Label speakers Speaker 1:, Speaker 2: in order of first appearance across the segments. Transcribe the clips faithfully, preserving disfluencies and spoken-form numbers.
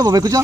Speaker 1: బాబాయ్ కూర్చో.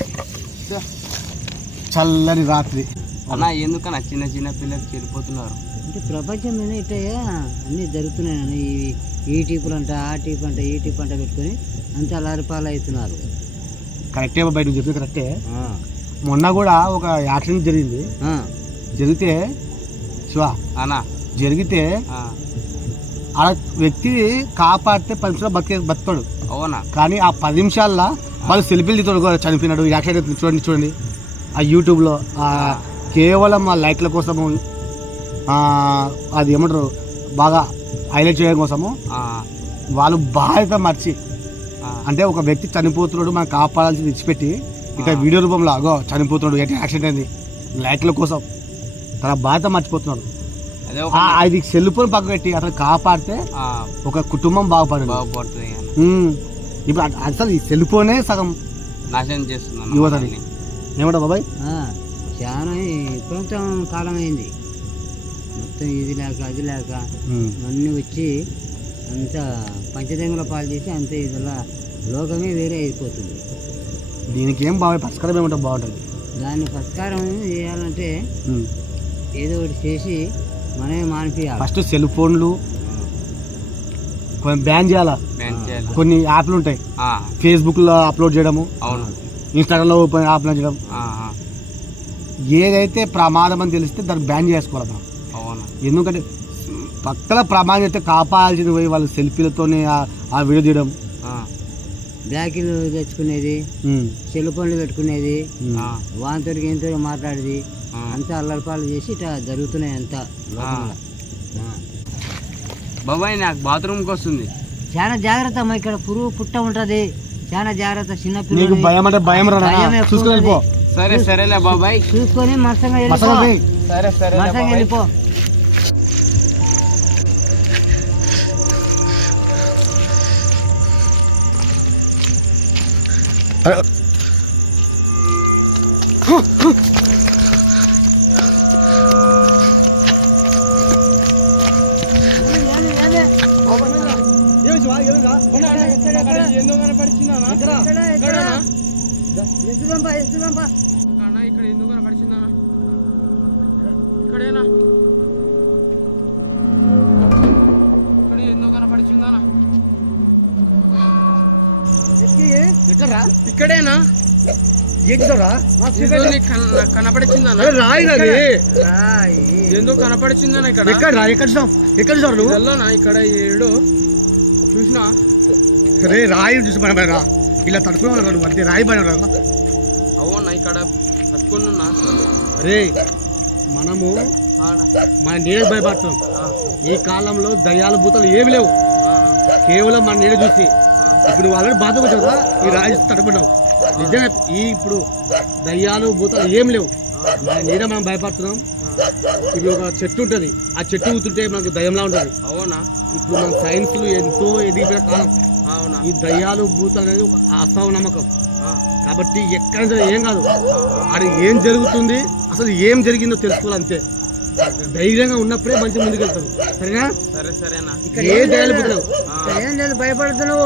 Speaker 1: చల్లని రాత్రి
Speaker 2: అన్న ఎందుకన్నా చిన్న చిన్న పిల్లలు చెడిపోతున్నారు
Speaker 3: అంటే ప్రపంచం ఇట్టయ్యా అన్నీ జరుగుతున్నాయి. ఈ ఈ టీపులు అంట ఆ టీప్ అంట ఈ టీప్ అంట పెట్టుకొని అంత అలరిపాలు అవుతున్నారు.
Speaker 1: కరెక్టే బాబాయ్, నువ్వు చెప్పేది కరెక్టే. మొన్న కూడా ఒక యాక్సిడెంట్ జరిగింది. జరిగితే శివ
Speaker 2: అన్నా
Speaker 1: జరిగితే ఆ వ్యక్తి కాపాడితే పది నిమిషాలు బతికే బతుతాడు.
Speaker 2: అవునా? కానీ
Speaker 1: ఆ పది నిమిషాల్లో వాళ్ళు సెల్ఫీలు తీస్తాడు, చనిపోయినాడు. యాక్సిడెంట్ చూడండి చూడండి ఆ యూట్యూబ్లో. కేవలం ఆ లైక్ల కోసము, అది ఏమంటారు బాగా హైలైట్ చేయడం కోసము వాళ్ళు బాధ్యత మర్చి, అంటే ఒక వ్యక్తి చనిపోతున్నాడు మనం కాపాడాల్సి విడిచిపెట్టి ఇక వీడియో రూపంలో అగో చనిపోతున్నాడు ఎట్లా యాక్సిడెంట్ అయింది లైక్ల కోసం తన బాధ్యత మర్చిపోతున్నాడు. అది సెల్ ఫోన్ పక్క పెట్టి అతను కాపాడితే ఒక కుటుంబం బాగుపడదు. ఇప్పుడు అసలు ఈ సెల్ ఫోనే సగం
Speaker 2: నాశనం చేస్తున్నాను
Speaker 1: యువతని. ఏమంటా బాబాయ్?
Speaker 3: చాలా కొంచెం కాలం అయింది మొత్తం ఇది లేక అది లేక అన్నీ వచ్చి అంతా పంచదంగుల పాలు చేసి అంత ఇదిలా లోకమే వేరే అయిపోతుంది.
Speaker 1: దీనికి ఏం బాబాయ్ పరిష్కారం ఏమంటే బాగుంటుంది?
Speaker 3: దాన్ని పరిష్కారం చేయాలంటే ఏదో ఒకటి చేసి మనమే మానిపించాలి.
Speaker 1: ఫస్ట్ సెల్ ఫోన్లు కొన్ని బ్యాన్ చేయాలా. కొన్ని యాప్లు ఉంటాయి ఫేస్బుక్ లో అప్లోడ్ చేయడము, ఇన్స్టాగ్రామ్ లో అప్లోడ్ చేయడం. ఏదైతే ప్రమాదం అని తెలిస్తే దాన్ని బ్యాన్ చేసుకోవాలి మనం. ఎందుకంటే పక్కన ప్రమాదం అయితే కాపాడాల్సింది పోయి వాళ్ళు సెల్ఫీలతోనే ఆ వీడియో తీయడం,
Speaker 3: బ్యాగులు తెచ్చుకునేది, సెల్ ఫోన్లు పెట్టుకునేది, వాంతో ఏంతో మాట్లాడేది అంతా అల్లరిపాలు చేసి ఇట్లా జరుగుతున్నాయి. అంతా
Speaker 2: బాబాయ్ నాకు బాత్రూమ్కి వస్తుంది.
Speaker 3: చాలా జాగ్రత్త అమ్మా, ఇక్కడ పురుగు పుట్ట ఉంటది. చాలా జాగ్రత్త. చిన్న
Speaker 1: పిల్లలు భయం అంటే భయం చూసుకో.
Speaker 2: సరే సరేలే బాబాయ్,
Speaker 3: చూసుకొని మరసంగా
Speaker 2: సరే సరే
Speaker 3: మరసంగా వెళ్ళిపో.
Speaker 2: ఇక్కడ ఎందుకు కనపడిచిందా? ఇక్కడేనా? ఇక్కడ ఎందుకు కనపడిచిందా?
Speaker 1: ఎక్కడరా?
Speaker 2: ఇక్కడేనా? కనపడిచిందా? ఎందుకు కనపడిచిందా? ఇక్కడ
Speaker 1: ఎక్కడ చూడు
Speaker 2: ఇక్కడ ఏడు చూసినా
Speaker 1: రే రాయి చూసి రా ఇలా తడుచుకున్నాడు అంటే రాయి పడిన.
Speaker 2: అవునా? ఇక్కడ తట్టుకున్నా
Speaker 1: రే మనము మన నీడ భయపడుతున్నాం. ఈ కాలంలో దయ్యాల భూతాలు ఏమి లేవు, కేవలం మన నీడ చూసి. ఇప్పుడు నువ్వు ఆల్రెడీ బాధ వచ్చావు కదా, ఈ రాయి తడపడ్డావు. నిజంగా ఈ ఇప్పుడు దయ్యాలు భూతాలు ఏం లేవు, మన నీడ మనం భయపడుతున్నాం. ఇప్పుడు ఒక చెట్టు ఉంటుంది, ఆ చెట్టు ఊతుంటే మనకు దయ్యంలా ఉంటుంది.
Speaker 2: అవునా?
Speaker 1: ఇప్పుడు మన సైన్స్ ఎంతో ఎదిగిపోయిన కాలం.
Speaker 2: అవునా?
Speaker 1: ఈ దయ్యాలు భూతాలు అనేది ఒక అసలు నమ్మకం. కాబట్టి ఎక్కడ ఏం కాదు, అది ఏం జరుగుతుంది అసలు ఏం జరిగిందో తెలుసుకోవాలి అంతే. ధైర్యంగా ఉన్నప్పుడే మంచి ముందుకు వెళ్తారు. సరేనా?
Speaker 2: సరే సరేనా?
Speaker 3: ఇక్కడ ఏం లేదు, భయపడుతున్నావు.